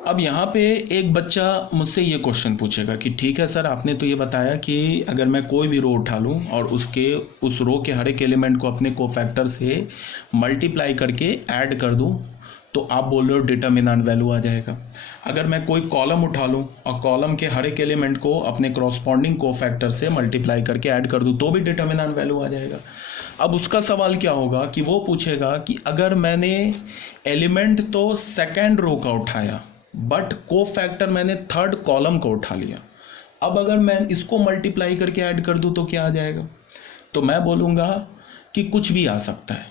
अब यहाँ पे एक बच्चा मुझसे ये क्वेश्चन पूछेगा कि ठीक है सर, आपने तो ये बताया कि अगर मैं कोई भी रो उठा लूँ और उस रो के हर एक एलिमेंट को अपने कोफैक्टर से मल्टीप्लाई करके ऐड कर दूँ तो आप बोल रहे हो डिटर्मिनेंट वैल्यू आ जाएगा। अगर मैं कोई कॉलम उठा लूँ और कॉलम के हर एक एलिमेंट को अपने क्रॉसपॉन्डिंग कोफैक्टर से मल्टीप्लाई करके ऐड कर दूँ तो भी डिटर्मिनेंट वैल्यू आ जाएगा। अब उसका सवाल क्या होगा कि वो पूछेगा कि अगर मैंने एलिमेंट तो सेकेंड रो का उठाया बट कोफैक्टर मैंने थर्ड कॉलम को उठा लिया, अब अगर मैं इसको मल्टीप्लाई करके ऐड कर दूँ तो क्या आ जाएगा? तो मैं बोलूँगा कि कुछ भी आ सकता है।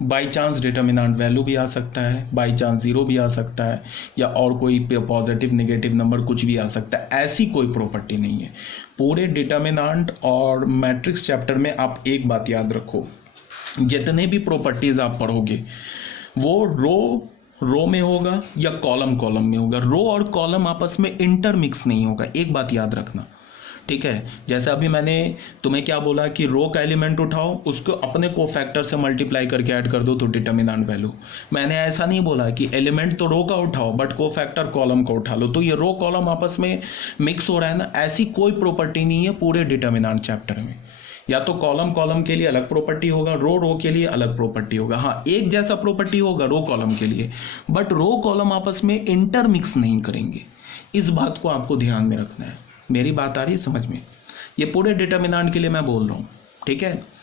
बाई चांस डिटर्मिनेंट वैल्यू भी आ सकता है, बाई चांस जीरो भी आ सकता है, या और कोई पॉजिटिव नेगेटिव नंबर कुछ भी आ सकता है। ऐसी कोई प्रॉपर्टी नहीं है। पूरे डिटर्मिनेंट और मैट्रिक्स चैप्टर में आप एक बात याद रखो, जितने भी प्रॉपर्टीज आप पढ़ोगे वो रो में होगा या कॉलम कॉलम में होगा। रो और कॉलम आपस में इंटरमिक्स नहीं होगा, एक बात याद रखना, ठीक है। जैसे अभी मैंने तुम्हें क्या बोला कि रो का एलिमेंट उठाओ, उसको अपने कोफैक्टर से मल्टीप्लाई करके ऐड कर दो तो डिटर्मिनेंट वैल्यू। मैंने ऐसा नहीं बोला कि एलिमेंट तो रो का उठाओ बट कोफैक्टर कॉलम को उठा लो तो ये रो कॉलम आपस में मिक्स हो रहा है ना। ऐसी कोई प्रॉपर्टी नहीं है पूरे डिटर्मिनेंट चैप्टर में। या तो कॉलम कॉलम के लिए अलग प्रॉपर्टी होगा, रो के लिए अलग प्रॉपर्टी होगा। हाँ, एक जैसा प्रॉपर्टी होगा रो कॉलम के लिए, बट रो कॉलम आपस में इंटरमिक्स नहीं करेंगे। इस बात को आपको ध्यान में रखना है। मेरी बात आ रही है समझ में? ये पूरे डिटर्मिनेंट के लिए मैं बोल रहा हूँ, ठीक है।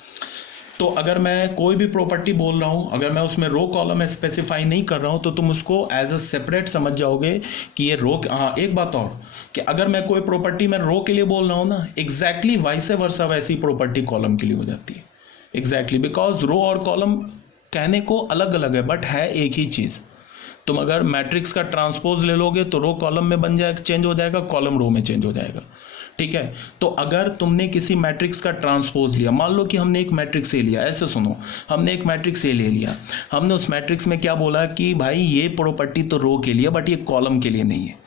तो अगर मैं कोई भी प्रॉपर्टी बोल रहा हूँ, अगर मैं उसमें रो कॉलम स्पेसिफाई नहीं कर रहा हूँ तो तुम उसको एज अ सेपरेट समझ जाओगे कि ये रो। हाँ, एक बात और कि अगर मैं कोई प्रॉपर्टी मैं रो के लिए बोल रहा हूँ ना, एग्जैक्टली वाइस वर्सा वैसी प्रॉपर्टी कॉलम के लिए हो जाती है। एग्जैक्टली, बिकॉज रो और कॉलम कहने को अलग अलग है बट है एक ही चीज़। तुम अगर मैट्रिक्स का ट्रांसपोज ले लोगे तो रो कॉलम में बन जाएगा, चेंज हो जाएगा, कॉलम रो में चेंज हो जाएगा, ठीक है। तो अगर तुमने किसी मैट्रिक्स का ट्रांसपोज लिया, मान लो कि हमने एक मैट्रिक्स ए लिया, ऐसे सुनो, हमने एक मैट्रिक्स ए ले लिया, हमने उस मैट्रिक्स में क्या बोला कि भाई ये प्रॉपर्टी तो रो के लिए बट ये कॉलम के लिए नहीं है।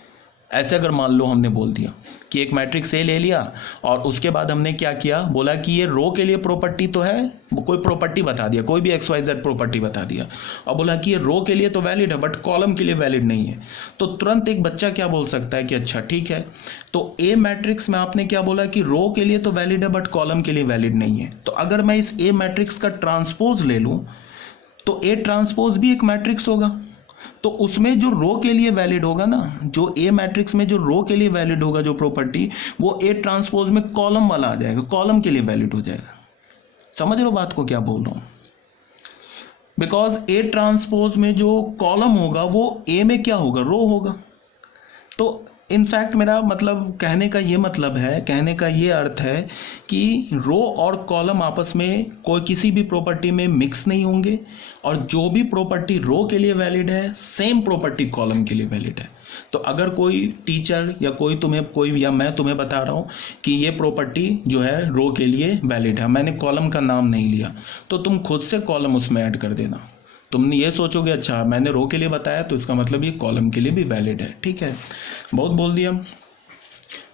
ऐसे अगर मान लो हमने बोल दिया कि एक मैट्रिक्स ए ले लिया और उसके बाद हमने क्या किया, बोला कि ये रो के लिए प्रॉपर्टी तो है, कोई प्रॉपर्टी बता दिया, कोई भी XYZ प्रॉपर्टी बता दिया, और बोला कि ये रो के लिए तो वैलिड है बट कॉलम के लिए वैलिड नहीं है। तो तुरंत एक बच्चा क्या बोल सकता है कि अच्छा ठीक है, तो ए मैट्रिक्स में आपने क्या बोला कि रो के लिए तो वैलिड है बट कॉलम के लिए वैलिड नहीं है। तो अगर मैं इस ए मैट्रिक्स का ट्रांसपोज ले लूँ तो ए ट्रांसपोज भी एक मैट्रिक्स होगा, तो उसमें जो रो के लिए वैलिड होगा ना, जो ए मैट्रिक्स में जो रो के लिए वैलिड होगा जो प्रॉपर्टी, वो ए ट्रांसपोज में कॉलम वाला आ जाएगा, कॉलम के लिए वैलिड हो जाएगा। समझ रहे हो बात को क्या बोल रहा हूं? बिकॉज ए ट्रांसपोज में जो कॉलम होगा वो ए में क्या होगा, रो होगा। तो इनफैक्ट मेरा मतलब कहने का ये मतलब है, कहने का ये अर्थ है कि रो और कॉलम आपस में कोई किसी भी प्रॉपर्टी में मिक्स नहीं होंगे, और जो भी प्रॉपर्टी रो के लिए वैलिड है सेम प्रॉपर्टी कॉलम के लिए वैलिड है। तो अगर कोई टीचर या या मैं तुम्हें बता रहा हूँ कि ये प्रॉपर्टी जो है रो के लिए वैलिड है, मैंने कॉलम का नाम नहीं लिया, तो तुम खुद से कॉलम उसमें ऐड कर देना। तुमने ये सोचोगे अच्छा मैंने रो के लिए बताया तो इसका मतलब ये कॉलम के लिए भी वैलिड है, ठीक है। बहुत बोल दिया,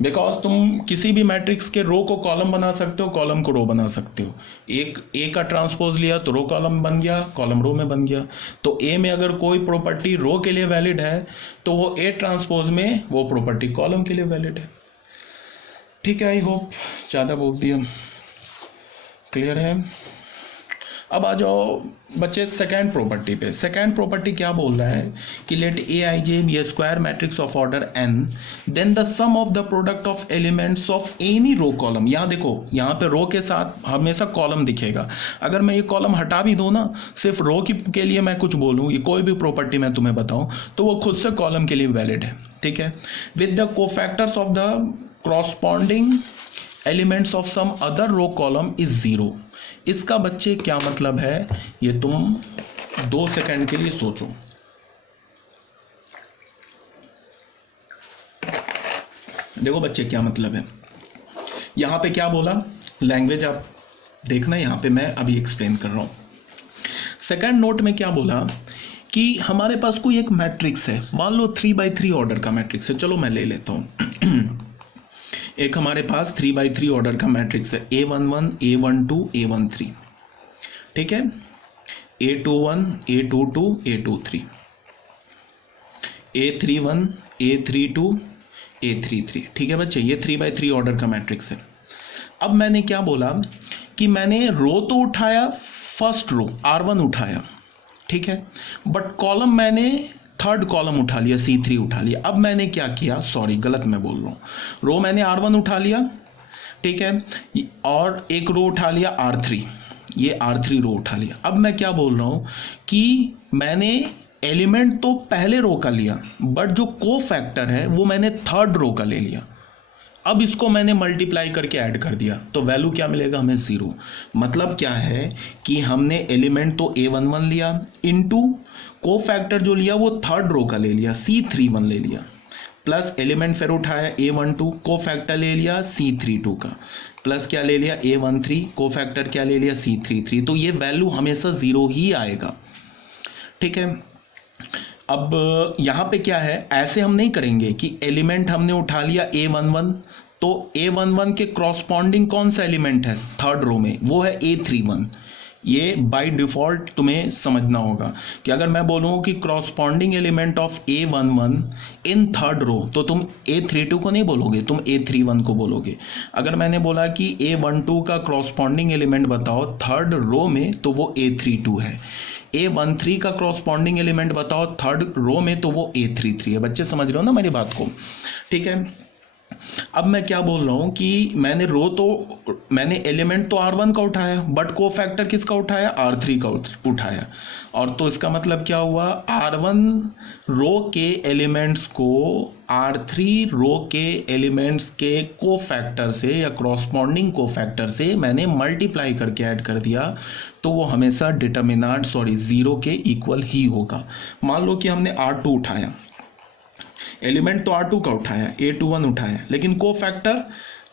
बिकॉज तुम किसी भी मैट्रिक्स के रो को कॉलम बना सकते हो, कॉलम को रो बना सकते हो। एक ए का ट्रांसपोज लिया तो रो कॉलम बन गया, कॉलम रो में बन गया। तो ए में अगर कोई प्रॉपर्टी रो के लिए वैलिड है तो वो ए ट्रांसपोज में वो प्रॉपर्टी कॉलम के लिए वैलिड है, ठीक है। आई होप ज़्यादा बोल दिया, क्लियर है। अब आ जाओ बच्चे सेकेंड प्रॉपर्टी पे। सेकेंड प्रॉपर्टी क्या बोल रहा है कि let A i j be a square matrix of order n, then the sum of the product of elements of any row column. यहाँ देखो, यहाँ पे रो के साथ हमेशा कॉलम दिखेगा। अगर मैं ये कॉलम हटा भी दूँ ना, सिर्फ रो के लिए मैं कुछ बोलूँ, ये कोई भी प्रॉपर्टी मैं तुम्हें बताऊँ, तो वो खुद से कॉलम के लिए वैलिड है, ठीक है। With the cofactors of the corresponding elements of some other row column is zero. इसका बच्चे क्या मतलब है, ये तुम 2 सेकंड के लिए सोचो। देखो बच्चे क्या मतलब है, यहां पे क्या बोला, लैंग्वेज आप देखना, यहां पे मैं अभी एक्सप्लेन कर रहा हूं। सेकंड नोट में क्या बोला कि हमारे पास कोई एक मैट्रिक्स है, मान लो 3x3 ऑर्डर का मैट्रिक्स है। चलो मैं ले लेता हूं एक हमारे पास 3x3 ऑर्डर का मैट्रिक्स है, A11 A12 A13, ठीक है, A21 A22 A23, A31 A32 A33, ठीक है बच्चे, ये 3x3 ऑर्डर का मैट्रिक्स है। अब मैंने क्या बोला कि मैंने रो तो उठाया, फर्स्ट रो R1 उठाया, ठीक है, बट कॉलम मैंने थर्ड कॉलम उठा लिया, C3 उठा लिया। अब मैंने क्या किया, सॉरी गलत मैं बोल रहा हूँ, रो मैंने R1 उठा लिया, ठीक है, और एक रो उठा लिया R3, ये R3 रो उठा लिया। अब मैं क्या बोल रहा हूँ कि मैंने एलिमेंट तो पहले रो का लिया, बट जो को फैक्टर है वो मैंने थर्ड रो का ले लिया। अब इसको मैंने मल्टीप्लाई करके ऐड कर दिया, तो वैल्यू क्या मिलेगा हमें, 0। मतलब क्या है कि हमने एलिमेंट तो A11 लिया, इनटू को फैक्टर जो लिया वो थर्ड रो का ले लिया, C31 ले लिया, प्लस एलिमेंट फिर उठाया A12, को फैक्टर ले लिया C32 का, प्लस क्या ले लिया A13, को फैक्टर क्या ले लिया C33। तो ये वैल्यू हमेशा 0 ही आएगा, ठीक है। अब यहाँ पे क्या है, ऐसे हम नहीं करेंगे कि एलिमेंट हमने उठा लिया A11, तो A11 के क्रॉसपॉन्डिंग कौन सा एलिमेंट है थर्ड रो में, वो है A31। ये बाय डिफॉल्ट तुम्हें समझना होगा कि अगर मैं बोलूँ कि corresponding element of A11 in third row, तो तुम A32 को नहीं बोलोगे, तुम A31 को बोलोगे। अगर मैंने बोला कि A12 का क्रॉसपॉन्डिंग एलिमेंट बताओ थर्ड रो में, तो वो A32 है। A13 का क्रॉसपॉन्डिंग एलिमेंट बताओ थर्ड रो में, तो वो A33 है। बच्चे समझ रहे हो ना मेरी बात को, ठीक है। अब मैं क्या बोल रहा हूं कि मैंने एलिमेंट तो R1 का उठाया, बट को फैक्टर किसका उठाया, R3 का उठाया। और तो इसका मतलब क्या हुआ, R1 रो के एलिमेंट्स को R3 रो के एलिमेंट्स के को फैक्टर से या क्रॉसपॉन्डिंग को फैक्टर से मैंने मल्टीप्लाई करके ऐड कर दिया, तो वो हमेशा डिटर्मिनेंट 0 के इक्वल ही होगा। मान लो कि हमने R2 उठाया, एलिमेंट तो R2 का उठाया, A21 उठाया, लेकिन को फैक्टर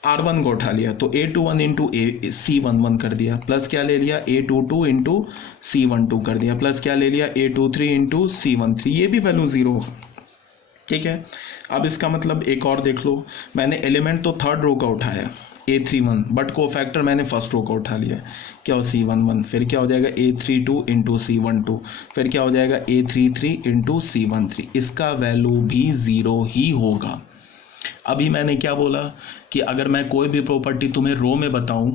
R1 को उठा लिया, तो A21 इंटू C11 कर दिया, प्लस क्या ले लिया A22 इंटू C12 कर दिया, प्लस क्या ले लिया A23 इंटू C13, ये भी वैल्यू 0 होगा, ठीक है। अब इसका मतलब एक और देख लो, मैंने एलिमेंट तो थर्ड रो का उठाया A31, बट को फैक्टर मैंने फर्स्ट रो का उठा लिया, क्या हो C11, फिर क्या हो जाएगा A32 इंटू C12, फिर क्या हो जाएगा A33 इंटू C13, इसका वैल्यू भी 0 ही होगा। अभी मैंने क्या बोला कि अगर मैं कोई भी प्रॉपर्टी तुम्हें रो में बताऊं